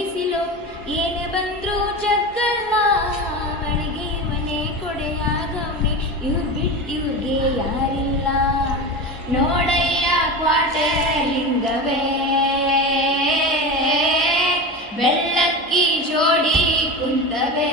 ಬಿಸಿಲು ಏನೇ ಬಂದ್ರು ಜಗ್ಗಲ್ಲ ಮಳೆಗೆ ಮನೆ ಕೊಡೆಯಾಗವ್ನೆ ಇವ್ರು ಬಿಟ್ಟಿವ್ರಿಗೆ ಯಾರಿಲ್ಲ ನೋಡಯ್ಯ ಕ್ವಾಟೆ ಲಿಂಗವೇ ಬೆಳ್ಳಕ್ಕಿ ಜೋಡಿ ಕುಂತವೇ